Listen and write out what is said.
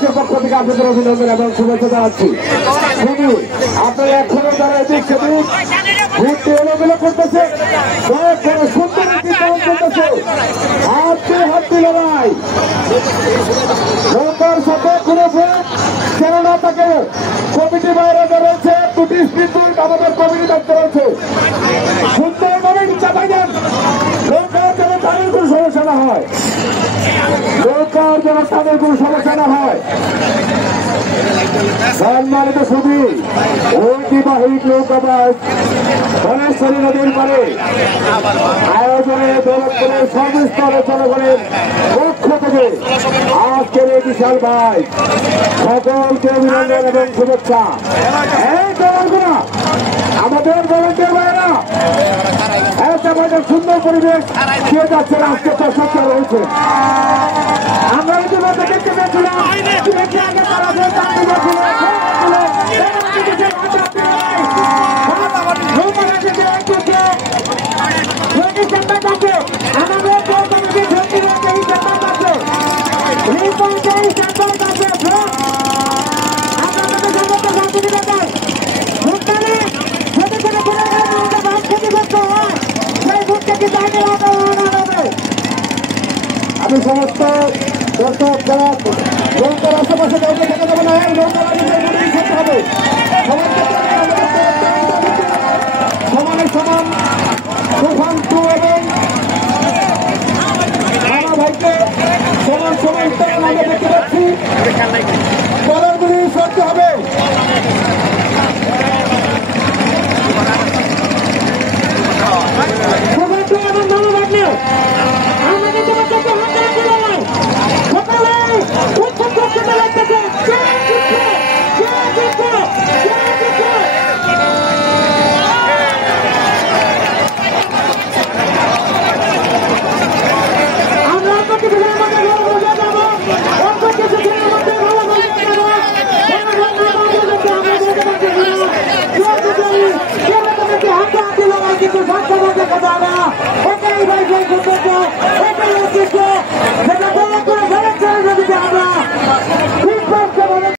পুলিশের পক্ষ থেকে আপনাদের অভিনন্দন এবং শুভেচ্ছা জানাচ্ছি। শুধু আপনারা এখনো যারা এদিক সেদিক ঘুরতে এলোমেলো করতেছে, সুন্দর একটি দল চলতেছে, হাতে লড়াই, নৌকার সাথে কোনো ভোট যেন না থাকে। কমিটি বাইরে রয়েছে, দুটি স্পিড আমাদের কমিটি থাকতে রয়েছে, সুন্দরভাবে চাপা যান। নৌকার যেন তাদের কোনো সমস্যা না হয়, নৌকার যেন তাদের কোনো সমস্যা না হয়। সম্মানিত সুধী, ঐতিহাসিক নৌকাবাস ধনেশ্বরী নদীর পারে আয়োজনে দৌলতপুরের সর্বস্তরের জনগণের পক্ষ থেকে আজকের এই বিশাল ভাই সকলকে অভিনন্দন এবং শুভেচ্ছা। এই দলগুলো আমাদের ভলেন্টিয়ার ভাইয়েরা একটা আমাদের সুন্দর পরিবেশ দিয়ে যাচ্ছে, আজকে প্রশংসা রয়েছে। আমরা ইতিমধ্যে দেখতে পেয়েছিলাম আমি সমস্ত দর্শক যারা নৌকার আশেপাশে কাউকে দেখা যাবে না, নৌকা